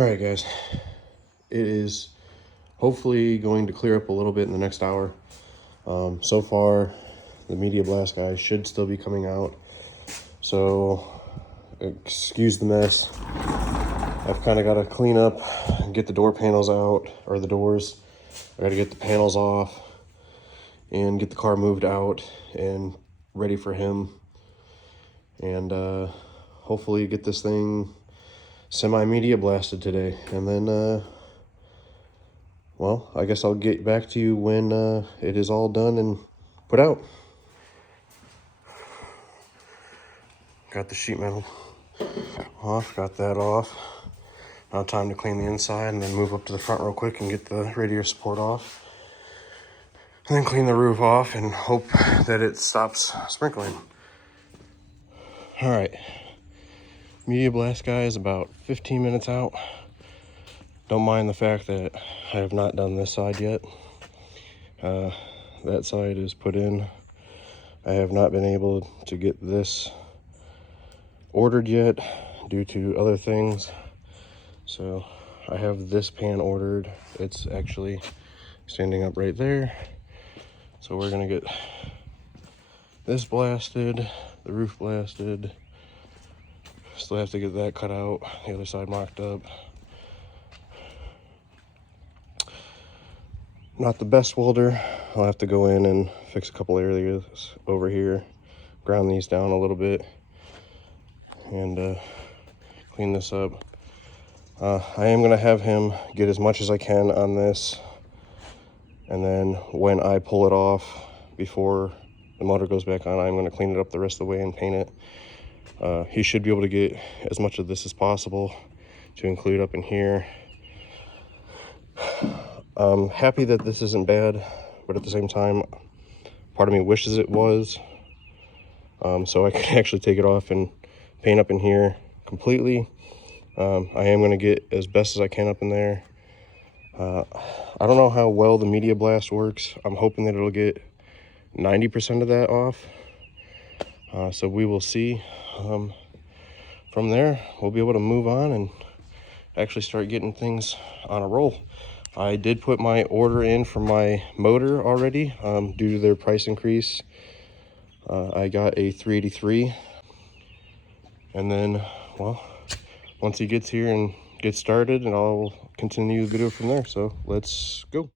All right, guys, it is hopefully going to clear up a little bit in the next hour. So far, the Media Blast guy should still be coming out. So, excuse the mess. I've kind of got to clean up and get the door panels out, or the doors. I got to get the panels off and get the car moved out and ready for him. And hopefully get this thing semi-media blasted today. And then, well, I guess I'll get back to you when it is all done and put out. Got the sheet metal off, got that off. Now time to clean the inside and then move up to the front real quick and get the radiator support off. And then clean the roof off and hope that it stops sprinkling. All right, Media Blast guy is about 15 minutes out. Don't mind the fact that I have not done this side yet. That side is put in. I have not been able to get this ordered yet due to other things. So I have this pan ordered. It's actually standing up right there. So we're gonna get this blasted, the roof blasted. Still have to get that cut out, the other side mocked up. Not the best welder. I'll have to go in and fix a couple areas over here, ground these down a little bit, and clean this up. I am gonna have him get as much as I can on this, and then when I pull it off before the motor goes back on, I'm gonna clean it up the rest of the way and paint it. He should be able to get as much of this as possible to include up in here. I'm happy that this isn't bad, but at the same time, part of me wishes it was, so I can actually take it off and paint up in here completely. I am going to get as best as I can up in there. I don't know how well the Media Blast works. I'm hoping that it'll get 90% of that off. So we will see. From there, we'll be able to move on and actually start getting things on a roll. I did put my order in for my motor already due to their price increase. I got a 383. And then, well, once he gets here and gets started, and I'll continue the video from there. So let's go.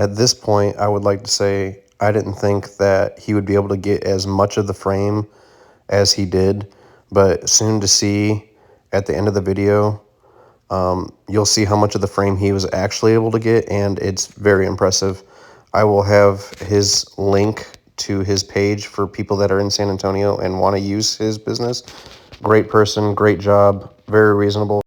At this point, I would like to say I didn't think that he would be able to get as much of the frame as he did, but soon to see at the end of the video, you'll see how much of the frame he was actually able to get, and it's very impressive. I will have his link to his page for people that are in San Antonio and want to use his business. Great person, great job, very reasonable.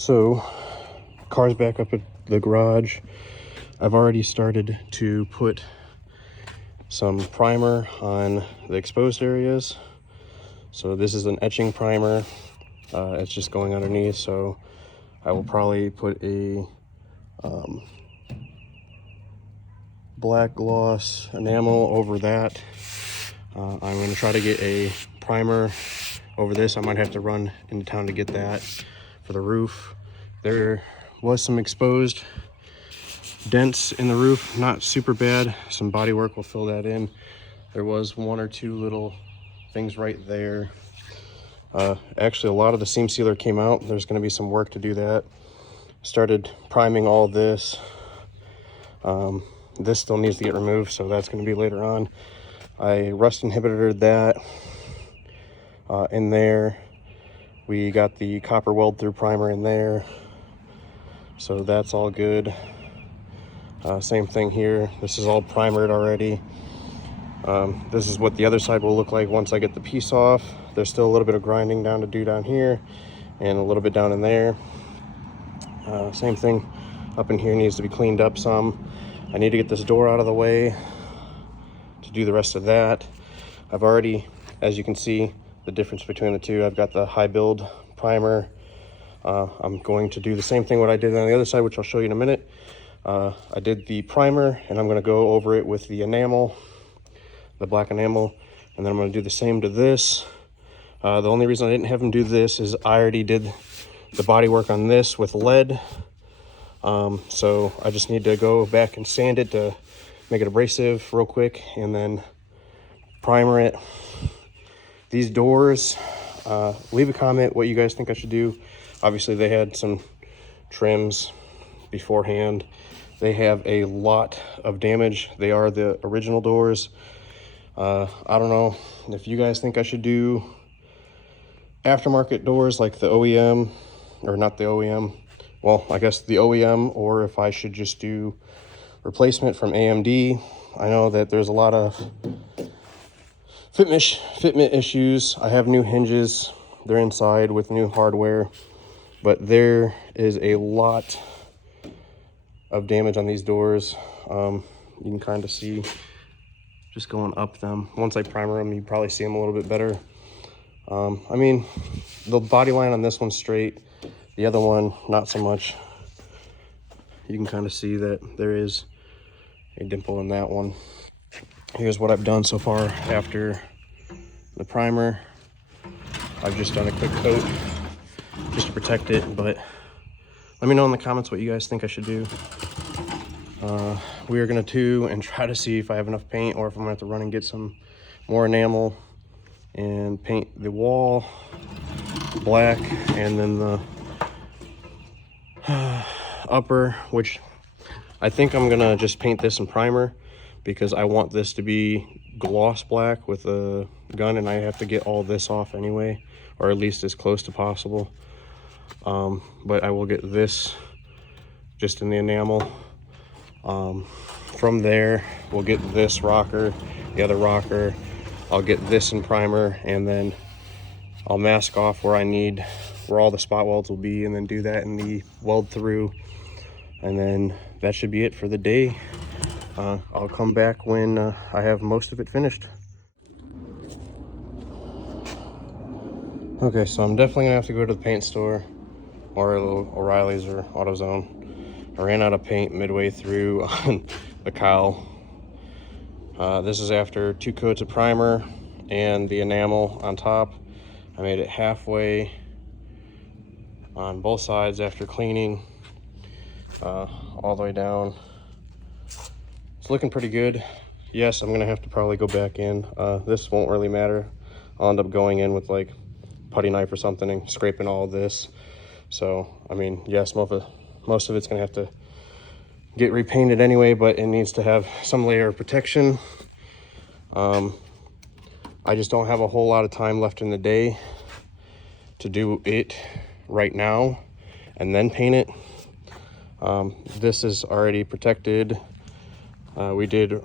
So car's back up at the garage. I've already started to put some primer on the exposed areas. So this is an etching primer. It's just going underneath, so I will probably put a black gloss enamel over that. I'm going to try to get a primer over this. I might have to run into town to get that for the roof. There was some exposed dents in the roof, not super bad. Some body work will fill that in. There was one or two little things right there. Actually, a lot of the seam sealer came out. There's going to be some work to do that. Started priming all this. This still needs to get removed, so that's going to be later on. I rust inhibited that in there. We got the copper weld through primer in there, so that's all good. Same thing here. This is all primered already. This is what the other side will look like once I get the piece off. There's still a little bit of grinding down to do down here and a little bit down in there. Same thing up in here, needs to be cleaned up some. I need to get this door out of the way to do the rest of that. I've already, as you can see, the difference between the two. I've got the high build primer. I'm going to do the same thing what I did on the other side, which I'll show you in a minute. I did the primer, and I'm going to go over it with the enamel, the black enamel, and then I'm going to do the same to this. The only reason I didn't have him do this is I already did the body work on this with lead. So I just need to go back and sand it to make it abrasive real quick, and then primer it. These doors, leave a comment what you guys think I should do. Obviously they had some trims beforehand. They have a lot of damage. They are the original doors. I don't know if you guys think I should do aftermarket doors like the OEM, or not the OEM, well, I guess the OEM, or if I should just do replacement from AMD. I know that there's a lot of fitment issues. I have new hinges. They're inside with new hardware, but there is a lot of damage on these doors. You can kind of see just going up them. Once I primer them, you probably see them a little bit better. I mean, the body line on this one's straight. The other one, not so much. You can kind of see that there is a dimple in that one. Here's what I've done so far after the primer. I've just done a quick coat just to protect it, but let me know in the comments what you guys think I should do. We are gonna and try to see if I have enough paint, or if I'm gonna have to run and get some more enamel and paint the wall black, and then the upper, which I think I'm gonna just paint this in primer, because I want this to be gloss black with a gun, and I have to get all this off anyway, or at least as close to possible. But I will get this just in the enamel. From there, we'll get this rocker, the other rocker. I'll get this in primer, and then I'll mask off where I need, where all the spot welds will be, and then do that in the weld through. And then that should be it for the day. I'll come back when I have most of it finished. Okay, so I'm definitely gonna have to go to the paint store, or O'Reilly's or AutoZone. I ran out of paint midway through on the cowl. This is after 2 coats of primer and the enamel on top. I made it halfway on both sides after cleaning, all the way down. It's looking pretty good. Yes, I'm gonna have to probably go back in. This won't really matter. I'll end up going in with like putty knife or something and scraping all of this. So, I mean, yes, most of it's gonna have to get repainted anyway, but it needs to have some layer of protection. I just don't have a whole lot of time left in the day to do it right now and then paint it. This is already protected. We did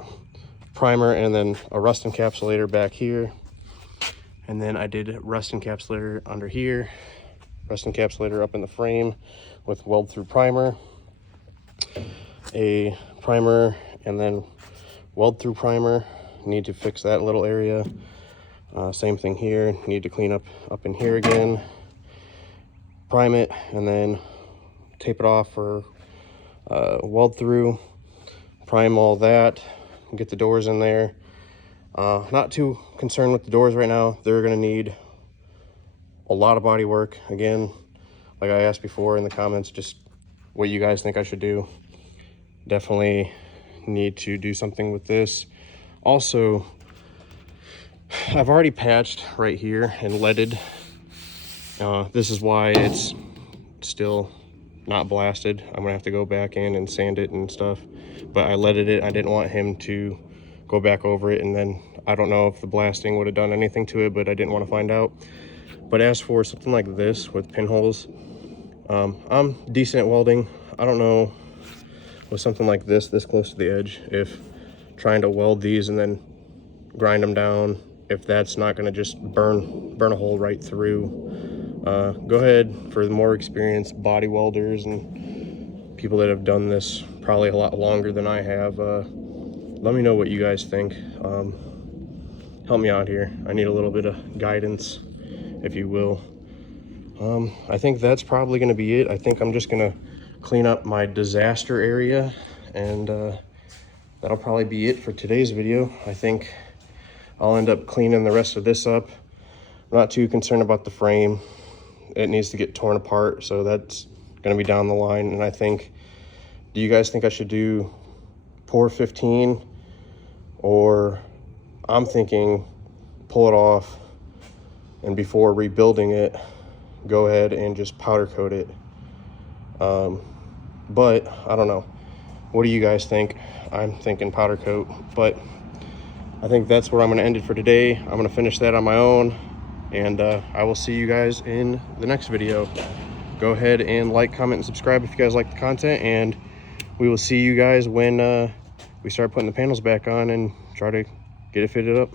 primer and then a rust encapsulator back here, and then I did rust encapsulator under here. rust encapsulator up in the frame with weld through primer, a primer, and then weld through primer. Need to fix that little area. Same thing here, need to clean up in here again, prime it, and then tape it off or weld through, prime all that, get the doors in there. Not too concerned with the doors right now. They're gonna need a lot of body work. Again, like I asked before in the comments, just what you guys think I should do. Definitely need to do something with this. Also, I've already patched right here and leaded. This is why it's still not blasted. I'm gonna have to go back in and sand it and stuff, but I leaded it. I didn't want him to go back over it, and then I don't know if the blasting would have done anything to it, but I didn't want to find out. But as for something like this with pinholes, I'm decent at welding. I don't know with something like this close to the edge, if trying to weld these and then grind them down, if that's not going to just burn a hole right through. Go ahead, for the more experienced body welders and people that have done this probably a lot longer than I have, let me know what you guys think. Help me out here. I need a little bit of guidance, if you will. I think that's probably going to be it. I think I'm just going to clean up my disaster area, and that'll probably be it for today's video. I think I'll end up cleaning the rest of this up. I'm not too concerned about the frame. It needs to get torn apart, so that's going to be down the line. And I think, do you guys think I should do pour 15, or I'm thinking pull it off and before rebuilding it, go ahead and just powder coat it? But I don't know. What do you guys think? I'm thinking powder coat, but I think that's where I'm going to end it for today. I'm going to finish that on my own, and I will see you guys in the next video. Go ahead and like, comment, and subscribe if you guys like the content, and we will see you guys when we start putting the panels back on and try to get it fitted up.